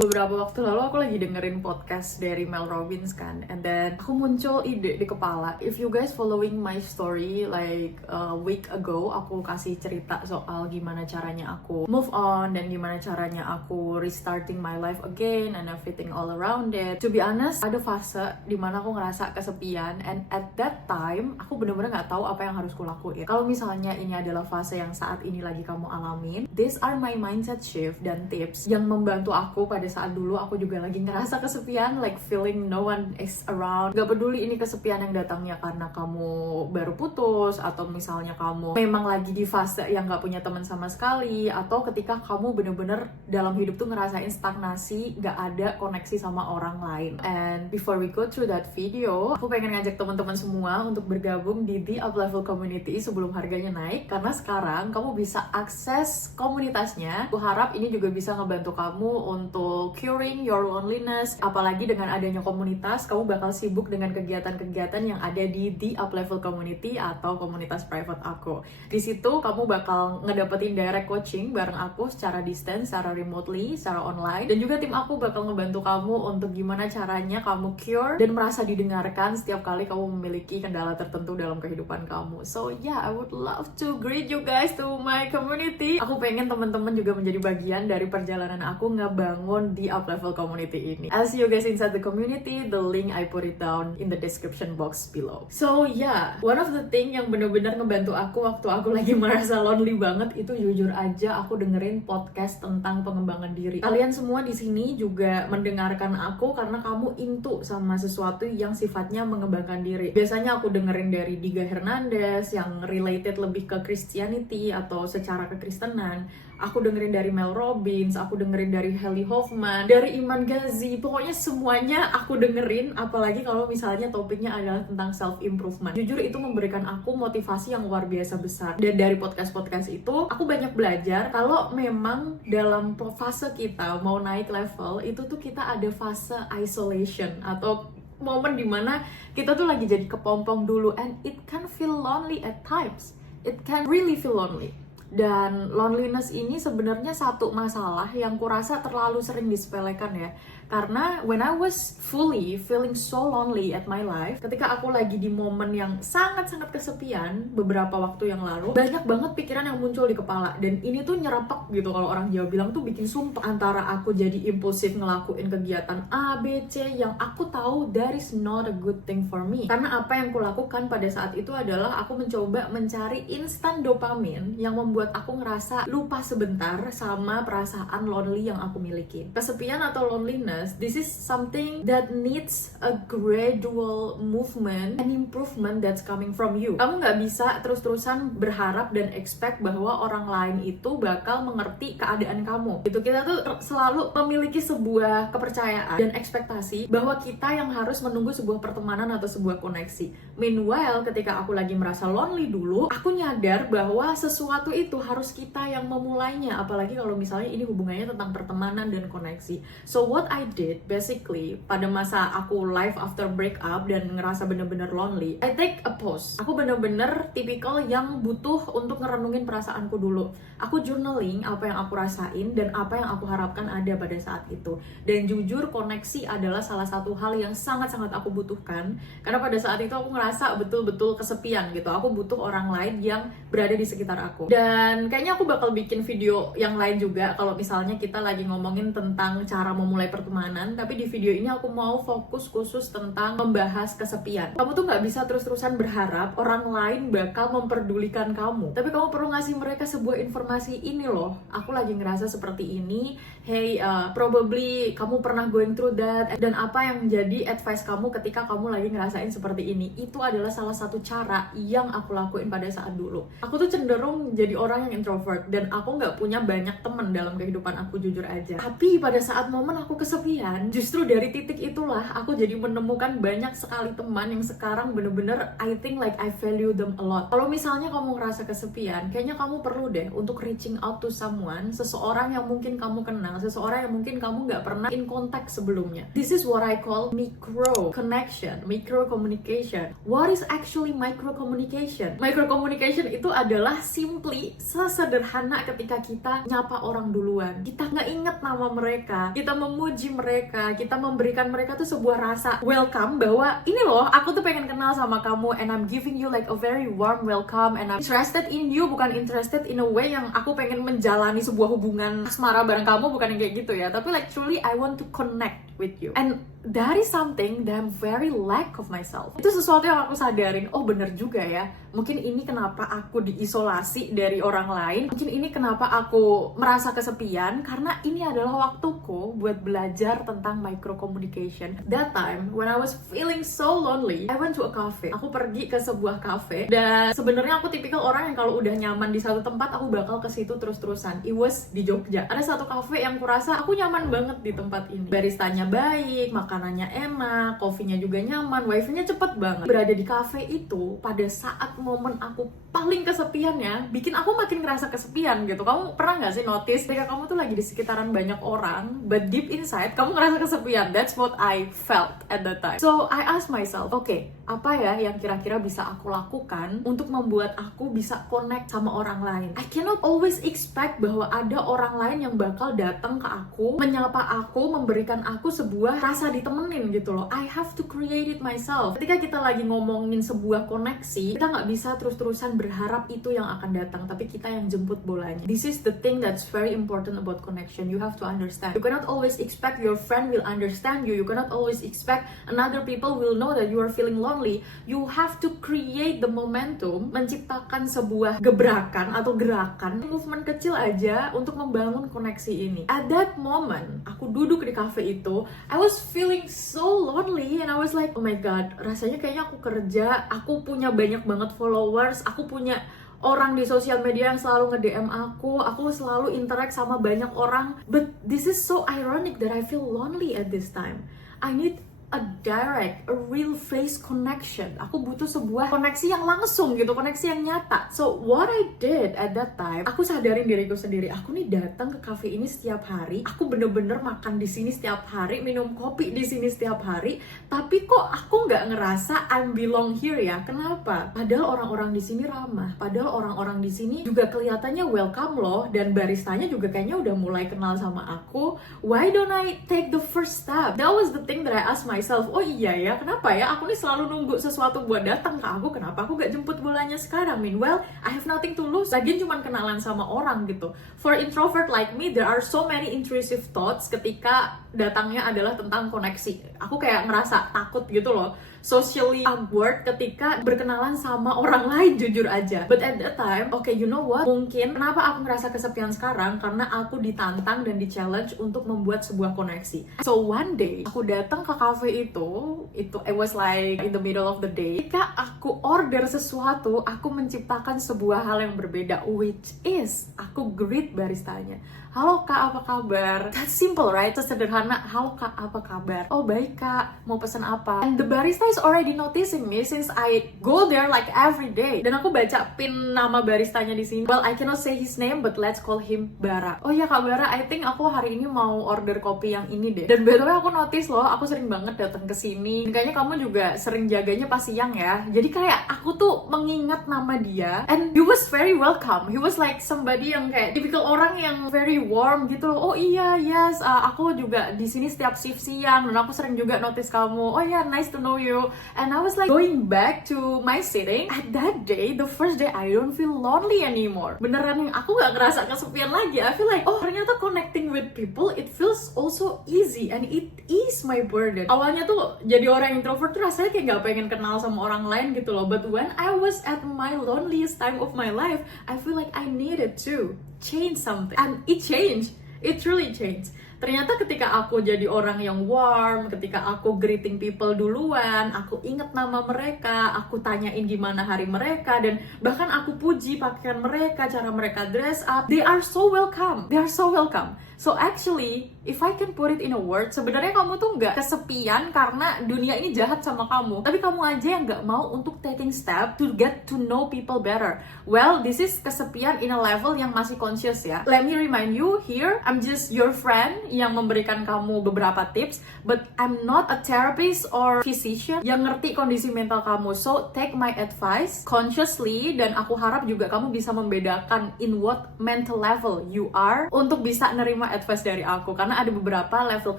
Beberapa waktu lalu aku lagi dengerin podcast dari Mel Robbins kan, and then aku muncul ide di kepala. If you guys following my story like a week ago, aku kasih cerita soal gimana caranya aku move on dan gimana caranya aku restarting my life again and everything all around it. To be honest, ada fase dimana aku ngerasa kesepian, and at that time aku bener-bener nggak tahu apa yang harus kulakuin. Kalau misalnya ini adalah fase yang saat ini lagi kamu alamin, these are my mindset shift dan tips yang membantu aku pada saat dulu aku juga lagi ngerasa kesepian, like feeling no one is around. Gak peduli ini kesepian yang datangnya karena kamu baru putus, atau misalnya kamu memang lagi di fase yang gak punya teman sama sekali, atau ketika kamu bener-bener dalam hidup tuh ngerasain stagnasi, gak ada koneksi sama orang lain. And before we go through that video, aku pengen ngajak teman-teman semua untuk bergabung di The Up Level Community sebelum harganya naik, karena sekarang kamu bisa akses komunitasnya. Aku harap ini juga bisa ngebantu kamu untuk curing your loneliness. Apalagi dengan adanya komunitas, kamu bakal sibuk dengan kegiatan-kegiatan yang ada di The Up Level Community atau komunitas private aku. Di situ kamu bakal ngedapetin direct coaching bareng aku secara distance, secara remotely, secara online. Dan juga tim aku bakal ngebantu kamu untuk gimana caranya kamu cure dan merasa didengarkan setiap kali kamu memiliki kendala tertentu dalam kehidupan kamu. So yeah, I would love to greet you guys to my community. Aku pengen teman-teman juga menjadi bagian dari perjalanan aku ngebangun di Up Level Community ini. I'll see you guys inside the community. The link I put it down in the description box below. So yeah, one of the thing yang bener-bener ngebantu aku waktu aku lagi merasa lonely banget itu jujur aja aku dengerin podcast tentang pengembangan diri. Kalian semua di sini juga mendengarkan aku karena kamu into sama sesuatu yang sifatnya mengembangkan diri. Biasanya aku dengerin dari Diga Hernandez yang related lebih ke Christianity atau secara kekristenan. Aku dengerin dari Mel Robbins, aku dengerin dari Haley Hoffman, dari Iman Ghazi. Pokoknya semuanya aku dengerin, apalagi kalau misalnya topiknya adalah tentang self-improvement. Jujur itu memberikan aku motivasi yang luar biasa besar. Dan dari podcast-podcast itu, aku banyak belajar kalau memang dalam fase kita mau naik level, itu tuh kita ada fase isolation atau momen dimana kita tuh lagi jadi kepompong dulu, and it can feel lonely at times. It can really feel lonely. Dan loneliness ini sebenarnya satu masalah yang kurasa terlalu sering disepelekan ya. Karena when I was fully feeling so lonely at my life, ketika aku lagi di momen yang sangat-sangat kesepian beberapa waktu yang lalu, banyak banget pikiran yang muncul di kepala. Dan ini tuh nyerempek gitu, kalau orang Jawa bilang tuh bikin sumpah. Antara aku jadi impulsif ngelakuin kegiatan A, B, C yang aku tahu that is not a good thing for me. Karena apa yang kulakukan pada saat itu adalah aku mencoba mencari instant dopamin yang membuat aku ngerasa lupa sebentar sama perasaan lonely yang aku miliki. Kesepian atau loneliness, this is something that needs a gradual movement and improvement that's coming from you. Kamu nggak bisa terus-terusan berharap dan expect bahwa orang lain itu bakal mengerti keadaan kamu. Itu kita tuh selalu memiliki sebuah kepercayaan dan ekspektasi bahwa kita yang harus menunggu sebuah pertemanan atau sebuah koneksi. Meanwhile, ketika aku lagi merasa lonely dulu, aku nyadar bahwa sesuatu itu harus kita yang memulainya. Apalagi kalau misalnya ini hubungannya tentang pertemanan dan koneksi. So what I did basically pada masa aku life after breakup dan ngerasa bener-bener lonely, I take a pause. Aku bener-bener tipikal yang butuh untuk ngerenungin perasaanku dulu. Aku journaling apa yang aku rasain dan apa yang aku harapkan ada pada saat itu. Dan jujur, koneksi adalah salah satu hal yang sangat-sangat aku butuhkan, karena pada saat itu aku ngerasa betul-betul kesepian gitu. Aku butuh orang lain yang berada di sekitar aku. Dan kayaknya aku bakal bikin video yang lain juga kalau misalnya kita lagi ngomongin tentang cara memulai pertemanan, tapi di video ini aku mau fokus khusus tentang membahas kesepian. Kamu tuh nggak bisa terus-terusan berharap orang lain bakal memperdulikan kamu, tapi kamu perlu ngasih mereka sebuah informasi. Ini loh, aku lagi ngerasa seperti ini. Hey, probably kamu pernah going through that. Dan apa yang menjadi advice kamu ketika kamu lagi ngerasain seperti ini? Itu adalah salah satu cara yang aku lakuin pada saat dulu. Aku tuh cenderung jadi orang yang introvert dan aku nggak punya banyak temen dalam kehidupan aku, jujur aja. Tapi pada saat momen aku kesepian, justru dari titik itulah aku jadi menemukan banyak sekali teman yang sekarang bener-bener I think like I value them a lot. Kalau misalnya kamu ngerasa kesepian, kayaknya kamu perlu deh untuk reaching out to someone, seseorang yang mungkin kamu kenal, seseorang yang mungkin kamu nggak pernah in contact sebelumnya. This is what I call micro connection, micro communication. What is actually micro communication? Micro communication itu adalah simply tapi sesederhana ketika kita nyapa orang duluan, kita nggak inget nama mereka, kita memuji mereka, kita memberikan mereka tuh sebuah rasa welcome bahwa ini loh, aku tuh pengen kenal sama kamu, and I'm giving you like a very warm welcome, and I'm interested in you, bukan interested in a way yang aku pengen menjalani sebuah hubungan asmara bareng kamu, bukan yang kayak gitu ya, tapi like truly I want to connect with you. And that is something that I'm very lack of myself. Itu sesuatu yang aku sadarin, oh bener juga ya, mungkin ini kenapa aku diisolasi dari orang lain, mungkin ini kenapa aku merasa kesepian, karena ini adalah waktuku buat belajar tentang micro communication. That time when I was feeling so lonely, I went to a cafe. Aku pergi ke sebuah cafe, dan sebenarnya aku tipikal orang yang kalau udah nyaman di satu tempat aku bakal ke situ terus-terusan. It was di Jogja. Ada satu cafe yang kurasa aku nyaman banget di tempat ini. Baristanya baik, makanannya enak, kopinya juga nyaman, wifi-nya cepet banget. Berada di cafe itu pada saat momen aku paling kesepiannya, bikin aku makin ngerasa kesepian gitu. Kamu pernah nggak sih notice ketika kamu tuh lagi di sekitaran banyak orang, but deep inside kamu ngerasa kesepian? That's what I felt at that time. So I asked myself, okay, apa ya yang kira-kira bisa aku lakukan untuk membuat aku bisa connect sama orang lain? I cannot always expect bahwa ada orang lain yang bakal datang ke aku, menyapa aku, memberikan aku sebuah rasa ditemenin gitu loh. I have to create it myself. Ketika kita lagi ngomongin sebuah koneksi, kita nggak bisa terus-terusan berharap itu yang akan datang, tapi kita yang jemput bolanya. This is the thing that's very important about connection. You have to understand. You cannot always expect your friend will understand you. You cannot always expect another people will know that you are feeling lonely. You have to create the momentum, menciptakan sebuah gebrakan atau gerakan, movement kecil aja untuk membangun koneksi ini. At that moment, aku duduk di cafe itu, I was feeling so lonely, and I was like, oh my god, rasanya kayaknya aku kerja, aku punya banyak banget followers, aku punya orang di sosial media yang selalu nge-DM aku selalu interact sama banyak orang, but this is so ironic that I feel lonely at this time. I need a direct, a real face connection. Aku butuh sebuah koneksi yang langsung gitu, koneksi yang nyata. So what I did at that time, aku sadarin diriku sendiri, aku nih datang ke cafe ini setiap hari, aku bener-bener makan di sini setiap hari, minum kopi di sini setiap hari, tapi kok aku nggak ngerasa I belong here ya? Kenapa? Padahal orang-orang di sini ramah, padahal orang-orang di sini juga kelihatannya welcome loh, dan baristanya juga kayaknya udah mulai kenal sama aku. Why don't I take the first step? That was the thing that I asked myself. Oh iya ya, kenapa ya aku nih selalu nunggu sesuatu buat datang ke aku, kenapa aku gak jemput bolanya sekarang? Meanwhile, I have nothing to lose, lagian cuma kenalan sama orang gitu. For introvert like me, there are so many intrusive thoughts ketika datangnya adalah tentang koneksi. Aku kayak ngerasa takut gitu loh, socially awkward ketika berkenalan sama orang lain, jujur aja. But at that time, okay, you know what? Mungkin kenapa aku ngerasa kesepian sekarang, karena aku ditantang dan di-challenge untuk membuat sebuah koneksi. So one day, aku datang ke cafe itu it was like in the middle of the day. Ketika aku order sesuatu, aku menciptakan sebuah hal yang berbeda, which is aku greet baristanya. Halo kak, apa kabar? That's simple, right? Sesederhana, halo kak, apa kabar? Oh baik kak, mau pesan apa? And the barista is already noticing me since I go there like every day. Dan aku baca pin nama baristanya di sini. Well, I cannot say his name, but let's call him Bara. Oh ya kak Bara, I think aku hari ini mau order kopi yang ini deh. Dan by the way aku notice loh, aku sering banget datang ke sini. Kayaknya kamu juga sering jaganya pas siang ya. Jadi kayak aku tuh mengingat nama dia, and he was very welcome. He was like somebody yang kayak tipikal orang yang very warm gitu loh. Oh iya, yes, aku juga di sini setiap shift siang, dan aku sering juga notice kamu. Oh yeah, nice to know you. And I was like going back to my sitting. At that day, the first day, I don't feel lonely anymore. Beneran yang aku gak ngerasa kesepian lagi. I feel like, oh ternyata connecting with people, it feels also easy, and it is my burden. Awalnya tuh jadi orang introvert tuh rasanya kayak gak pengen kenal sama orang lain gitu loh. But when I was at my loneliest time of my life, I feel like I needed to change something, and it changed. It truly changed. Ternyata ketika aku jadi orang yang warm, ketika aku greeting people duluan, aku inget nama mereka, aku tanyain gimana hari mereka, dan bahkan aku puji pakaian mereka, cara mereka dress up, they are so welcome. They are so welcome. So actually, if I can put it in a word, sebenarnya kamu tuh nggak kesepian karena dunia ini jahat sama kamu, tapi kamu aja yang nggak mau untuk taking step to get to know people better. Well, this is kesepian in a level yang masih conscious ya. Let me remind you here, I'm just your friend yang memberikan kamu beberapa tips, but I'm not a therapist or physician yang ngerti kondisi mental kamu. So take my advice consciously, dan aku harap juga kamu bisa membedakan in what mental level you are untuk bisa nerima advice dari aku, karena ada beberapa level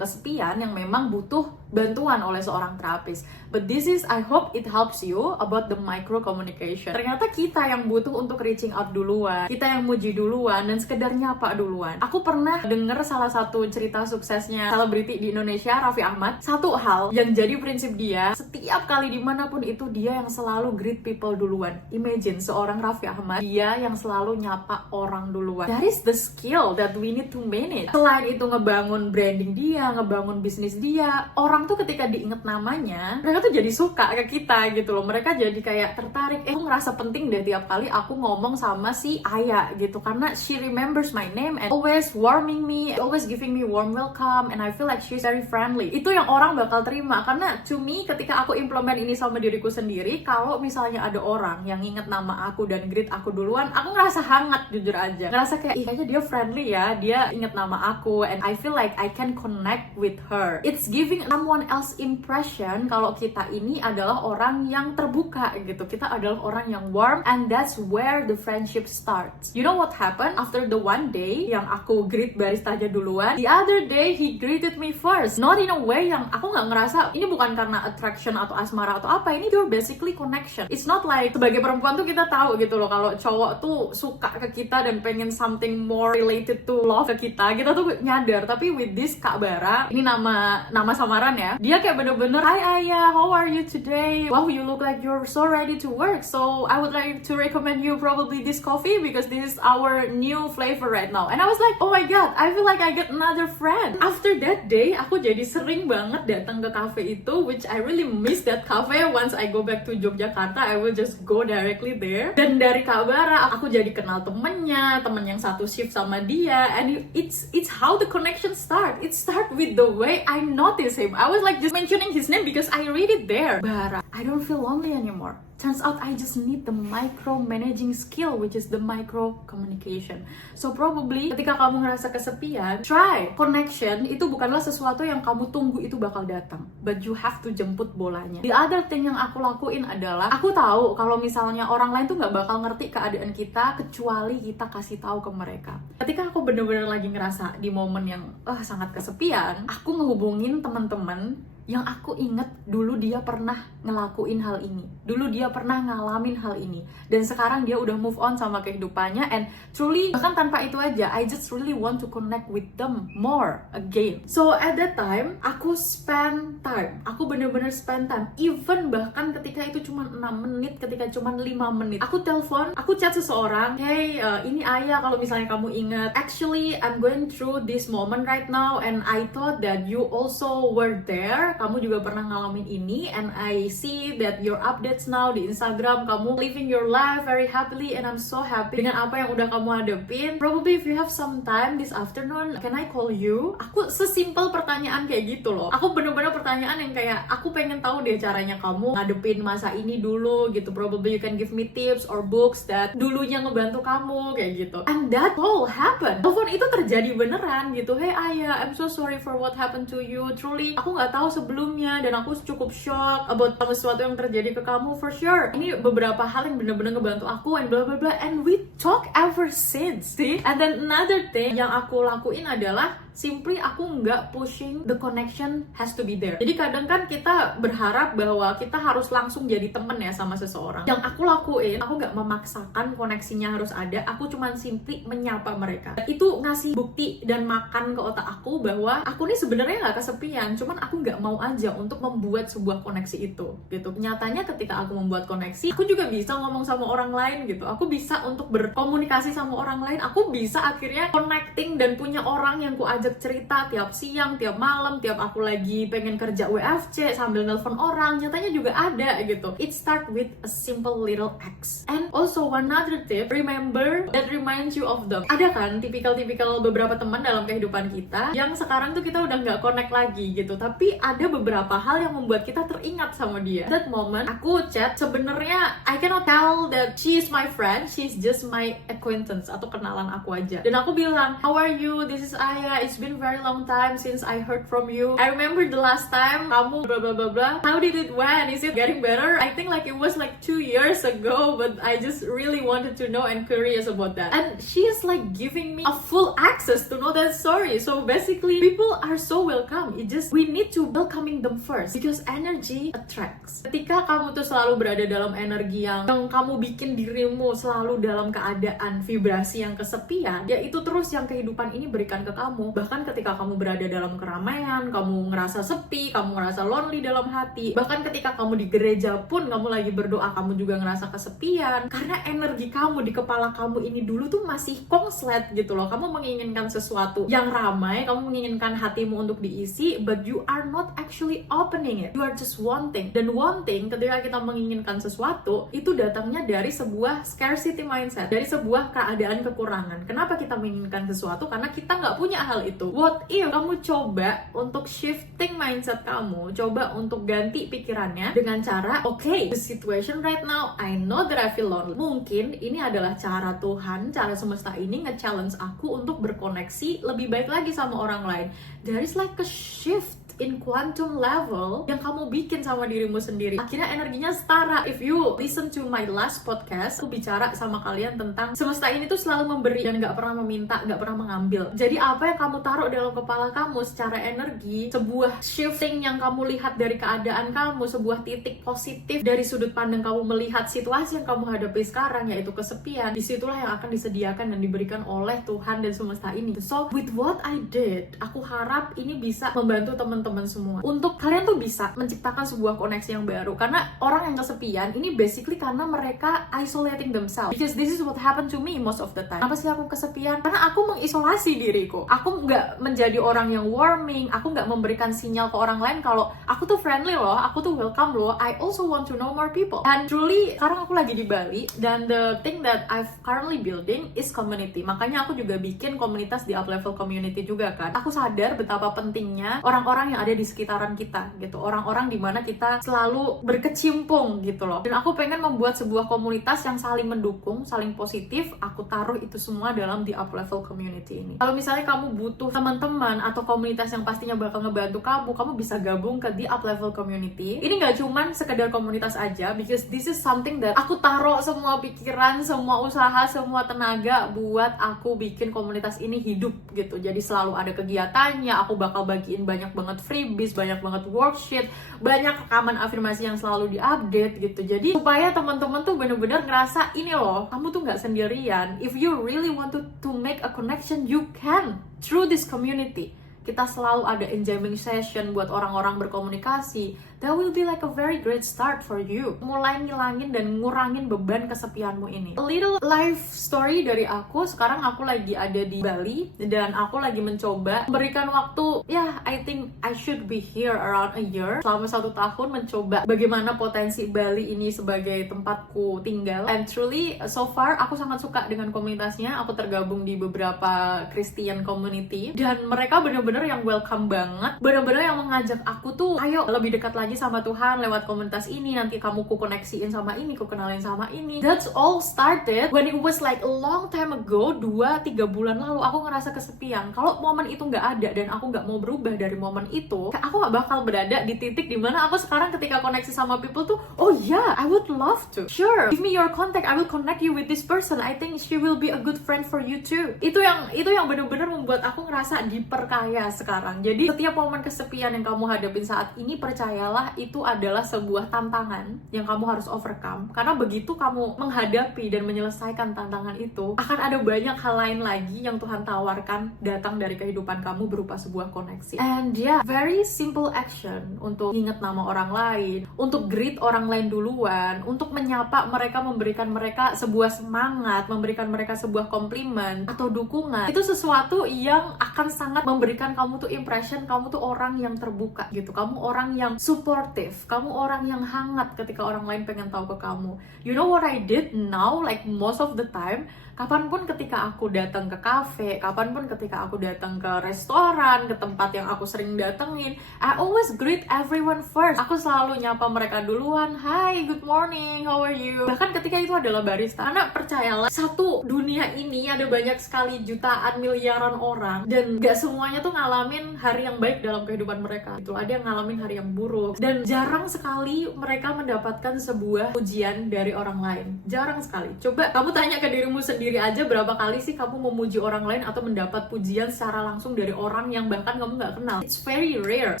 kesepian yang memang butuh bantuan oleh seorang terapis. But this is, I hope it helps you about the micro communication. Ternyata kita yang butuh untuk reaching out duluan, kita yang muji duluan, dan sekedar nyapa duluan. Aku pernah denger salah satu cerita suksesnya selebriti di Indonesia, Raffi Ahmad. Satu hal yang jadi prinsip dia, setiap kali dimanapun itu dia yang selalu greet people duluan. Imagine seorang Raffi Ahmad, dia yang selalu nyapa orang duluan. That is the skill that we need to manage. Selain itu ngebangun branding dia, ngebangun bisnis dia, orang tuh ketika diinget namanya, mereka tuh jadi suka ke kita gitu loh. Mereka jadi kayak tertarik, aku ngerasa penting deh tiap kali aku ngomong sama si Aya gitu, karena she remembers my name and always warming me, always giving me warm welcome, and I feel like she's very friendly. Itu yang orang bakal terima, karena to me ketika aku implement ini sama diriku sendiri, kalau misalnya ada orang yang inget nama aku dan greet aku duluan, aku ngerasa hangat, jujur aja. Ngerasa kayak, ih kayaknya dia friendly ya, dia inget nama aku, and I feel like I can connect with her. It's giving someone else impression kalau kita ini adalah orang yang terbuka gitu, kita adalah orang yang warm, and that's where the friendship starts. You know what happened after the one day yang aku greet barista aja duluan, the other day he greeted me first, not in a way yang aku nggak ngerasa ini bukan karena attraction atau asmara atau apa, ini pure basically connection. It's not like sebagai perempuan tuh kita tahu gitu loh kalau cowok tuh suka ke kita dan pengen something more related to love ke kita tuh nyadar. Tapi with this Kak Bara, ini nama samaran ya, dia kayak bener-bener, hi Aya, how are you today? Wow, you look like you're so ready to work, so I would like to recommend you probably this coffee because this is our new flavor right now. And I was like, oh my god, I feel like I get another friend. After that day, aku jadi sering banget datang ke cafe itu, which I really miss that cafe. Once I go back to Yogyakarta, I will just go directly there. Dan dari Kak Bara, aku jadi kenal temennya, temen yang satu shift sama dia, and it's how the connection start. It start with the way I notice him. I was like just mentioning his name because I read it there. Bara, I don't feel lonely anymore. Turns out I just need the micro managing skill, which is the micro communication. So probably ketika kamu ngerasa kesepian, try. Connection itu bukanlah sesuatu yang kamu tunggu itu bakal datang, but you have to jemput bolanya. The other thing yang aku lakuin adalah, aku tahu kalau misalnya orang lain tuh nggak bakal ngerti keadaan kita kecuali kita kasih tahu ke mereka. Ketika aku bener-bener lagi ngerasa di momen yang sangat kesepian, aku ngehubungin teman-teman yang aku inget dulu dia pernah ngelakuin hal ini, dulu dia pernah ngalamin hal ini, dan sekarang dia udah move on sama kehidupannya, and truly bahkan tanpa itu aja, I just really want to connect with them more again. So at that time, aku spend time, aku bener-bener spend time, even bahkan ketika itu cuma 6 menit, ketika cuma 5 menit, aku telepon, aku chat seseorang, hey ini Aya, kalau misalnya kamu ingat, actually I'm going through this moment right now, and I thought that you also were there, kamu juga pernah ngalamin ini, and I see that your updates now di Instagram, kamu living your life very happily, and I'm so happy dengan apa yang udah kamu hadapin. Probably if you have some time this afternoon, can I call you? Aku sesimpel pertanyaan kayak gitu loh. Aku bener-bener pertanyaan yang kayak, aku pengen tahu deh caranya kamu ngadepin masa ini dulu gitu. Probably you can give me tips or books that dulunya ngebantu kamu kayak gitu. And that all happened. Telepon itu terjadi beneran gitu. Hey Aya, I'm so sorry for what happened to you. Truly, aku nggak tahu sebelumnya, dan aku cukup shock about sesuatu yang terjadi ke kamu. For sure, ini beberapa hal yang bener-bener ngebantu aku, and bla bla bla, and we talk ever since, see? And then another thing yang aku lakuin adalah simply aku nggak pushing the connection has to be there. Jadi kadang kan kita berharap bahwa kita harus langsung jadi temen ya sama seseorang. Yang aku lakuin, aku nggak memaksakan koneksinya harus ada, aku cuman simply menyapa mereka. Itu ngasih bukti dan makan ke otak aku bahwa aku nih sebenarnya nggak kesepian, cuman aku nggak mau aja untuk membuat sebuah koneksi itu gitu. Nyatanya ketika aku membuat koneksi, aku juga bisa ngomong sama orang lain gitu, aku bisa untuk berkomunikasi sama orang lain, aku bisa akhirnya connecting dan punya orang yang ku ajak ajak cerita tiap siang, tiap malam, tiap aku lagi pengen kerja WFC sambil nelpon orang, nyatanya juga ada gitu. It start with a simple little acts. And also one other tip, remember that reminds you of them. Ada kan tipikal-tipikal beberapa teman dalam kehidupan kita yang sekarang tuh kita udah nggak connect lagi gitu, tapi ada beberapa hal yang membuat kita teringat sama dia. That moment aku chat, sebenarnya I cannot tell that she is my friend, she's just my acquaintance atau kenalan aku aja. Dan aku bilang, how are you? This is Aya. It's been very long time since I heard from you. I remember the last time kamu blah blah blah blah. How did it went? Is it getting better? I think like it was like 2 years ago, but I just really wanted to know and curious about that. And she is like giving me a full access to know that story. So basically, people are so welcome. It just we need to welcoming them first because energy attracts. Ketika kamu tuh selalu berada dalam energi yang kamu bikin dirimu selalu dalam keadaan vibrasi yang kesepian, ya itu terus yang kehidupan ini berikan ke kamu. Bahkan ketika kamu berada dalam keramaian, kamu ngerasa sepi, kamu ngerasa lonely dalam hati, bahkan ketika kamu di gereja pun kamu lagi berdoa, kamu juga ngerasa kesepian karena energi kamu di kepala kamu ini dulu tuh masih konslet gitu loh. Kamu menginginkan sesuatu yang ramai, kamu menginginkan hatimu untuk diisi, but you are not actually opening it. You are just wanting. Dan wanting ketika kita menginginkan sesuatu itu datangnya dari sebuah scarcity mindset, dari sebuah keadaan kekurangan. Kenapa kita menginginkan sesuatu? Karena kita nggak punya hal itu. What if kamu coba untuk shifting mindset kamu, coba untuk ganti pikirannya dengan cara, okay, the situation right now, I know that I feel lonely. Mungkin ini adalah cara Tuhan, cara semesta ini nge-challenge aku untuk berkoneksi lebih baik lagi sama orang lain. There is like a shift in quantum level yang kamu bikin sama dirimu sendiri. Akhirnya energinya setara. If you listen to my last podcast, aku bicara sama kalian tentang semesta ini tuh selalu memberi dan gak pernah meminta, gak pernah mengambil. Jadi apa yang kamu taruh dalam kepala kamu secara energi, sebuah shifting yang kamu lihat dari keadaan kamu, sebuah titik positif dari sudut pandang kamu melihat situasi yang kamu hadapi sekarang, yaitu kesepian, disitulah yang akan disediakan dan diberikan oleh Tuhan dan semesta ini. So with what I did, aku harap ini bisa membantu teman-teman semua untuk kalian tuh bisa menciptakan sebuah koneksi yang baru. Karena orang yang kesepian ini basically karena mereka isolating themselves, because this is what happened to me most of the time. Kenapa sih aku kesepian? Karena aku mengisolasi diriku. Aku nggak menjadi orang yang warming, aku nggak memberikan sinyal ke orang lain kalau aku tuh friendly loh, aku tuh welcome loh, I also want to know more people. And truly sekarang aku lagi di Bali, dan the thing that I've currently building is community. Makanya aku juga bikin komunitas di up level community juga kan. Aku sadar betapa pentingnya orang-orang yang ada di sekitaran kita gitu, orang-orang dimana kita selalu berkecimpung gitu loh. Dan aku pengen membuat sebuah komunitas yang saling mendukung, saling positif. Aku taruh itu semua dalam di up level community ini. Kalau misalnya kamu butuh teman-teman atau komunitas yang pastinya bakal ngebantu kamu bisa gabung ke di up level community. Ini nggak cuman sekedar komunitas aja, because this is something that aku taruh semua pikiran, semua usaha, semua tenaga buat aku bikin komunitas ini hidup gitu. Jadi selalu ada kegiatannya, aku bakal bagiin banyak banget freebies, banyak banget worksheet, banyak rekaman afirmasi yang selalu diupdate gitu. Jadi supaya teman-teman tuh bener-bener ngerasa ini loh, kamu tuh nggak sendirian. If you really want to make a connection, you can through this community. Kita selalu ada enjoying session buat orang-orang berkomunikasi. That will be like a very great start for you. Mulai ngilangin dan ngurangin beban kesepianmu ini. A little life story dari aku. Sekarang aku lagi ada di Bali dan aku lagi mencoba memberikan waktu, I think I should be here around a year. Selama 1 tahun mencoba bagaimana potensi Bali ini sebagai tempatku tinggal. And truly so far aku sangat suka dengan komunitasnya. Aku tergabung di beberapa Christian community dan mereka bener-bener yang welcome banget. Bener-bener yang mengajak aku tuh, ayo lebih dekat lagi sama Tuhan lewat komunitas ini, nanti kamu ku koneksiin sama ini, ku kenalin sama ini. That's all started when it was like a long time ago, 2-3 bulan lalu. Aku ngerasa kesepian. Kalau momen itu nggak ada dan aku nggak mau berubah dari momen itu, aku nggak bakal berada di titik dimana aku sekarang ketika koneksi sama people tuh, oh yeah, I would love to. Sure, give me your contact, I will connect you with this person. I think she will be a good friend for you too. Itu yang bener-bener membuat aku ngerasa diperkaya sekarang. Jadi setiap momen kesepian yang kamu hadapin saat ini, percayalah masalah itu adalah sebuah tantangan yang kamu harus overcome. Karena begitu kamu menghadapi dan menyelesaikan tantangan itu, akan ada banyak hal lain lagi yang Tuhan tawarkan datang dari kehidupan kamu berupa sebuah koneksi. And yeah, very simple action untuk ingat nama orang lain, untuk greet orang lain duluan, untuk menyapa mereka, memberikan mereka sebuah semangat, memberikan mereka sebuah komplimen atau dukungan. Itu sesuatu yang akan sangat memberikan kamu tuh impression, kamu tuh orang yang terbuka gitu. Kamu orang yang supportive, kamu orang yang hangat ketika orang lain pengen tahu ke kamu. You know what I did now, like most of the time, kapanpun ketika aku datang ke cafe, kapanpun ketika aku datang ke restoran, ke tempat yang aku sering datengin, I always greet everyone first. Aku selalu nyapa mereka duluan. Hi, good morning, how are you? Bahkan ketika itu adalah barista. Karena percayalah, satu dunia ini ada banyak sekali jutaan, miliaran orang, dan gak semuanya tuh ngalamin hari yang baik dalam kehidupan mereka. Itu ada yang ngalamin hari yang buruk, dan jarang sekali mereka mendapatkan sebuah pujian dari orang lain. Jarang sekali. Coba kamu tanya ke dirimu sendiri aja, berapa kali sih kamu memuji orang lain atau mendapat pujian secara langsung dari orang yang bahkan kamu gak kenal? It's very rare.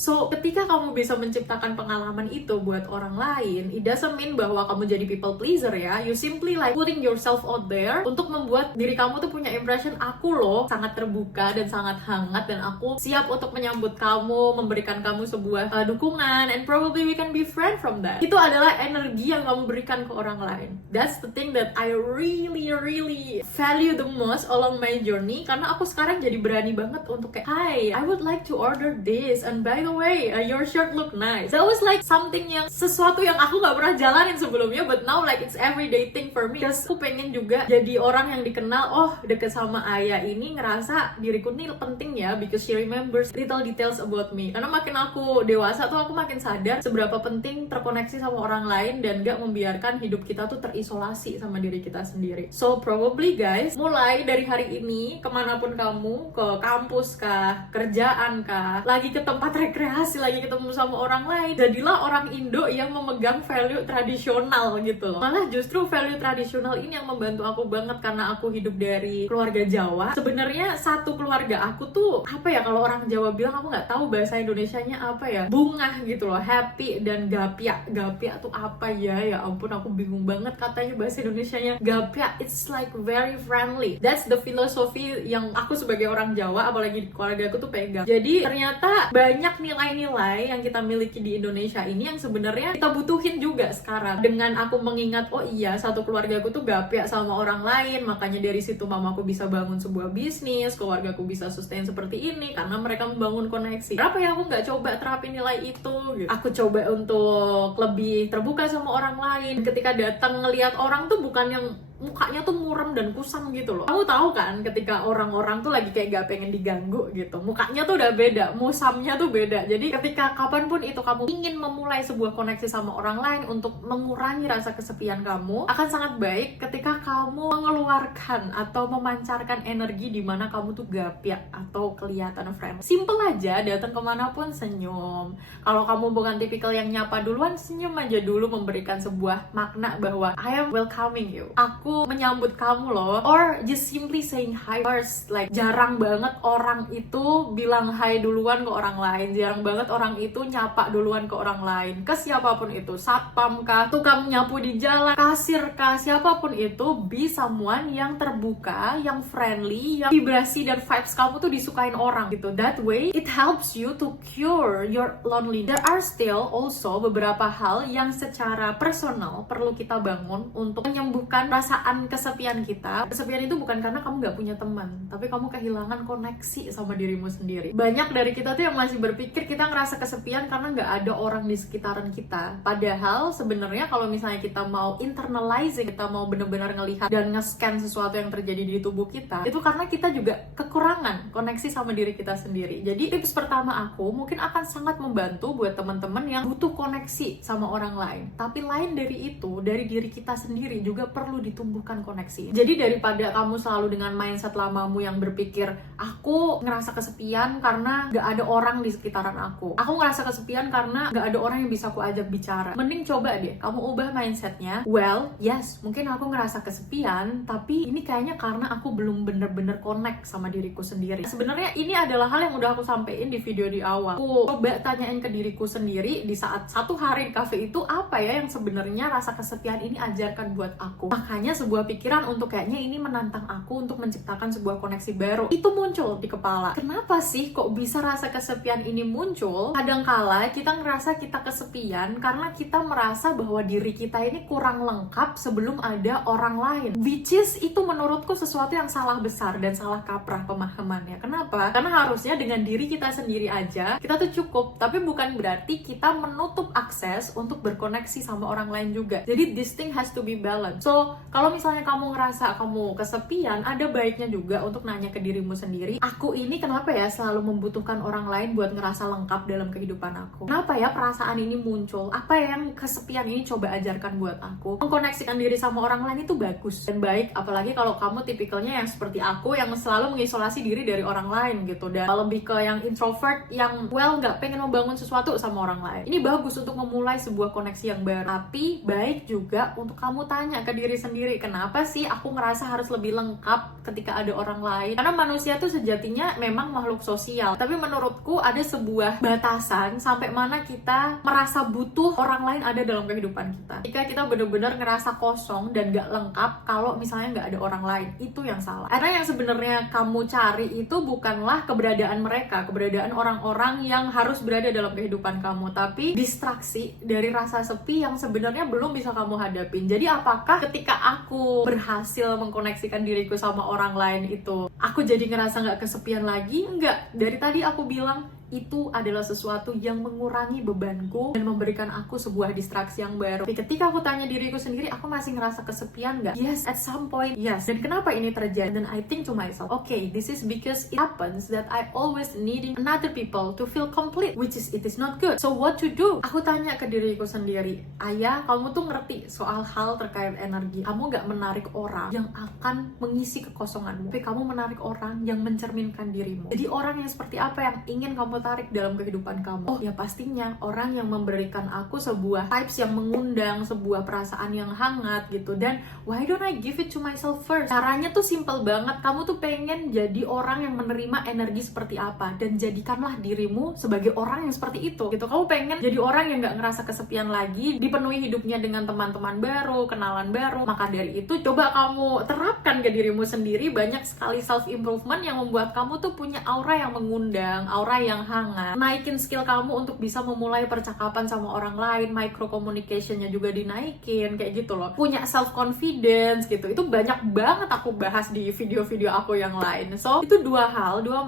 So, ketika kamu bisa menciptakan pengalaman itu buat orang lain, it doesn't mean bahwa kamu jadi people pleaser ya. You simply like putting yourself out there untuk membuat diri kamu tuh punya impression, aku loh sangat terbuka dan sangat hangat, dan aku siap untuk menyambut kamu, memberikan kamu sebuah dukungan, and probably we can be friend from that. Itu adalah energi yang kamu berikan ke orang lain. That's the thing that I really value the most along my journey, karena aku sekarang jadi berani banget untuk kayak, hi, I would like to order this, and by the way, your shirt look nice. That was like something yang, sesuatu yang aku gak pernah jalanin sebelumnya, but now like it's everyday thing for me. Because aku pengen juga jadi orang yang dikenal, oh deket sama Ayah ini ngerasa diriku nih penting ya, because she remembers little details about me. Karena makin aku dewasa tuh aku makin sadar seberapa penting terkoneksi sama orang lain dan gak membiarkan hidup kita tuh terisolasi sama diri kita sendiri. So probably guys, mulai dari hari ini, kemanapun kamu, ke kampus kah, kerjaan kah, lagi ke tempat rekreasi, lagi ketemu sama orang lain, jadilah orang Indo yang memegang value tradisional gitu loh. Malah justru value tradisional ini yang membantu aku banget, karena aku hidup dari keluarga Jawa. Sebenarnya satu keluarga aku tuh, apa ya, kalau orang Jawa bilang, aku nggak tahu bahasa Indonesianya apa ya, bungah gitu loh, happy dan gapia. Gapia tuh apa ya? Ya ampun, aku bingung banget katanya bahasa Indonesianya. Gapia, it's like very friendly. That's the philosophy yang aku sebagai orang Jawa, apalagi keluarga aku tuh pegang. Jadi ternyata banyak nilai-nilai yang kita miliki di Indonesia ini yang sebenarnya kita butuhin juga sekarang. Dengan aku mengingat, oh iya, satu keluarga aku tuh gapia sama orang lain, makanya dari situ mamaku bisa bangun sebuah bisnis, keluarga aku bisa sustain seperti ini karena mereka membangun koneksi. Kenapa ya aku nggak coba terapin nilai itu gitu? Aku coba untuk lebih terbuka sama orang lain. Ketika datang ngelihat orang tuh bukan yang mukanya tuh muram dan kusam gitu loh. Kamu tahu kan, ketika orang-orang tuh lagi kayak gak pengen diganggu gitu, mukanya tuh udah beda, musamnya tuh beda. Jadi ketika kapanpun itu kamu ingin memulai sebuah koneksi sama orang lain untuk mengurangi rasa kesepian kamu, akan sangat baik ketika kamu mengeluarkan atau memancarkan energi di mana kamu tuh gapia atau kelihatan friendly. Simple aja, datang kemanapun senyum. Kalau kamu bukan tipikal yang nyapa duluan, senyum aja dulu, memberikan sebuah makna bahwa I am welcoming you. Aku menyambut kamu loh. Or just simply saying hi first. Like jarang banget orang itu bilang hi duluan ke orang lain. Jarang banget orang itu nyapa duluan ke orang lain. Ke siapapun itu, satpam kah, tukang nyapu di jalan, kasir kah, siapapun itu, be someone yang terbuka, yang friendly, yang vibrasi dan vibes kamu tuh disukain orang gitu. That way it helps you to cure your loneliness. There are still also beberapa hal yang secara personal perlu kita bangun untuk menyembuhkan rasa kesepian kita. Kesepian itu bukan karena kamu gak punya teman, tapi kamu kehilangan koneksi sama dirimu sendiri. Banyak dari kita tuh yang masih berpikir kita ngerasa kesepian karena gak ada orang di sekitaran kita. Padahal sebenarnya kalau misalnya kita mau internalizing, kita mau benar-benar ngelihat dan nge-scan sesuatu yang terjadi di tubuh kita, itu karena kita juga kekurangan koneksi sama diri kita sendiri. Jadi tips pertama aku mungkin akan sangat membantu buat teman-teman yang butuh koneksi sama orang lain. Tapi lain dari itu, dari diri kita sendiri juga perlu ditumbuhkan menumbuhkan koneksi. Jadi daripada kamu selalu dengan mindset lamamu yang berpikir, aku ngerasa kesepian karena gak ada orang di sekitaran aku ngerasa kesepian karena gak ada orang yang bisa aku ajak bicara, mending coba deh kamu ubah mindsetnya. Well, yes, mungkin aku ngerasa kesepian, tapi ini kayaknya karena aku belum bener-bener connect sama diriku sendiri. Sebenarnya ini adalah hal yang udah aku sampein di video di awal. Aku coba tanyain ke diriku sendiri di saat satu hari di cafe itu, apa ya yang sebenarnya rasa kesepian ini ajarkan buat aku. Makanya sebuah pikiran untuk kayaknya ini menantang aku untuk menciptakan sebuah koneksi baru itu muncul di kepala. Kenapa sih kok bisa rasa kesepian ini muncul? Kadangkala kita ngerasa kita kesepian karena kita merasa bahwa diri kita ini kurang lengkap sebelum ada orang lain, which is itu menurutku sesuatu yang salah besar dan salah kaprah pemahamannya. Kenapa? Karena harusnya dengan diri kita sendiri aja kita tuh cukup, tapi bukan berarti kita menutup akses untuk berkoneksi sama orang lain juga. Jadi this thing has to be balanced. So kalau misalnya kamu ngerasa kamu kesepian, ada baiknya juga untuk nanya ke dirimu sendiri, aku ini kenapa ya selalu membutuhkan orang lain buat ngerasa lengkap dalam kehidupan aku? Kenapa ya perasaan ini muncul? Apa yang kesepian ini coba ajarkan buat aku? Mengkoneksikan diri sama orang lain itu bagus dan baik, apalagi kalau kamu tipikalnya yang seperti aku yang selalu mengisolasi diri dari orang lain gitu, dan lebih ke yang introvert yang nggak pengen membangun sesuatu sama orang lain. Ini bagus untuk memulai sebuah koneksi yang baru, tapi baik juga untuk kamu tanya ke diri sendiri, kenapa sih aku ngerasa harus lebih lengkap ketika ada orang lain? Karena manusia tuh sejatinya memang makhluk sosial, tapi menurutku ada sebuah batasan sampai mana kita merasa butuh orang lain ada dalam kehidupan kita. Jika kita benar-benar ngerasa kosong dan gak lengkap kalau misalnya gak ada orang lain, itu yang salah. Karena yang sebenarnya kamu cari itu bukanlah keberadaan mereka, keberadaan orang-orang yang harus berada dalam kehidupan kamu, tapi distraksi dari rasa sepi yang sebenarnya belum bisa kamu hadapin. Jadi apakah ketika aku berhasil mengkoneksikan diriku sama orang lain itu, aku jadi ngerasa gak kesepian lagi? Enggak. Dari tadi aku bilang, itu adalah sesuatu yang mengurangi bebanku dan memberikan aku sebuah distraksi yang baru. Tapi ketika aku tanya diriku sendiri, aku masih ngerasa kesepian nggak? Yes, at some point, yes. Dan kenapa ini terjadi? Dan I think to myself, okay, this is because it happens that I always needing another people to feel complete, which is it is not good. So what to do? Aku tanya ke diriku sendiri, Ayah, kamu tuh ngerti soal hal terkait energi. Kamu nggak menarik orang yang akan mengisi kekosonganmu, tapi kamu menarik orang yang mencerminkan dirimu. Jadi orang yang seperti apa yang ingin kamu tarik dalam kehidupan kamu? Oh ya pastinya orang yang memberikan aku sebuah vibes yang mengundang, sebuah perasaan yang hangat gitu. Dan why don't I give it to myself first? Caranya tuh simple banget. Kamu tuh pengen jadi orang yang menerima energi seperti apa, dan jadikanlah dirimu sebagai orang yang seperti itu gitu. Kamu pengen jadi orang yang gak ngerasa kesepian lagi, dipenuhi hidupnya dengan teman-teman baru, kenalan baru. Maka dari itu coba kamu terapkan ke dirimu sendiri. Banyak sekali self improvement yang membuat kamu tuh punya aura yang mengundang, aura yang hangat. Naikin skill kamu untuk bisa memulai percakapan sama orang lain, micro communication-nya juga dinaikin, kayak gitu loh. Punya self confidence gitu. Itu banyak banget aku bahas di video-video aku yang lain. So, itu dua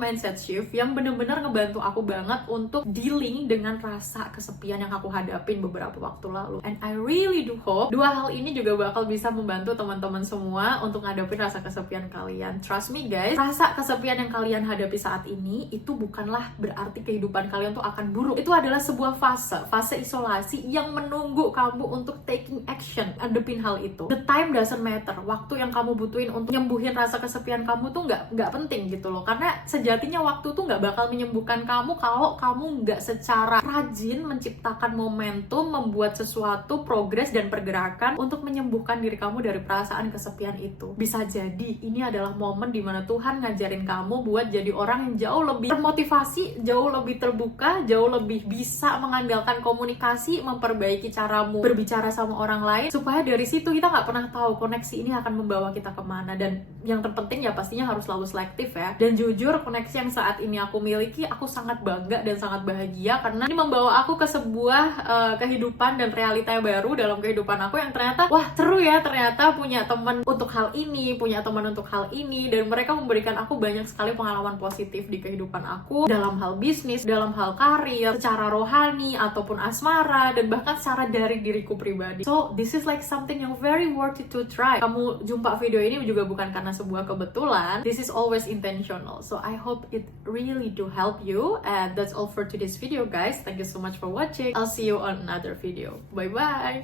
mindset shift yang bener-bener ngebantu aku banget untuk dealing dengan rasa kesepian yang aku hadapin beberapa waktu lalu. And I really do hope dua hal ini juga bakal bisa membantu teman-teman semua untuk ngadepin rasa kesepian kalian. Trust me guys, rasa kesepian yang kalian hadapi saat ini itu bukanlah berarti kehidupan kalian tuh akan buruk. Itu adalah sebuah fase isolasi yang menunggu kamu untuk taking action, hadapin hal itu. The time doesn't matter. Waktu yang kamu butuhin untuk nyembuhin rasa kesepian kamu tuh nggak penting gitu loh. Karena sejatinya waktu tuh nggak bakal menyembuhkan kamu kalau kamu nggak secara rajin menciptakan momentum, membuat sesuatu progres dan pergerakan untuk menyembuhkan diri kamu dari perasaan kesepian itu. Bisa jadi ini adalah momen dimana Tuhan ngajarin kamu buat jadi orang yang jauh lebih termotivasi, jauh lebih terbuka, jauh lebih bisa mengandalkan komunikasi, memperbaiki caramu berbicara sama orang lain, supaya dari situ kita nggak pernah tahu koneksi ini akan membawa kita kemana. Dan yang terpenting ya pastinya harus selalu selektif ya. Dan jujur, koneksi yang saat ini aku miliki, aku sangat bangga dan sangat bahagia karena ini membawa aku ke sebuah kehidupan dan realita yang baru dalam kehidupan aku, yang ternyata wah seru ya, ternyata punya teman untuk hal ini, punya teman untuk hal ini, dan mereka memberikan aku banyak sekali pengalaman positif di kehidupan aku dalam hal bisnis, dalam hal karir, secara rohani ataupun asmara, dan bahkan secara dari diriku pribadi. So this is like something yang very worth it to try. Kamu jumpa video ini juga bukan karena sebuah kebetulan. This is always intentional. So I hope it really do help you. And that's all for today's video guys. Thank you so much for watching. I'll see you on another video. Bye bye.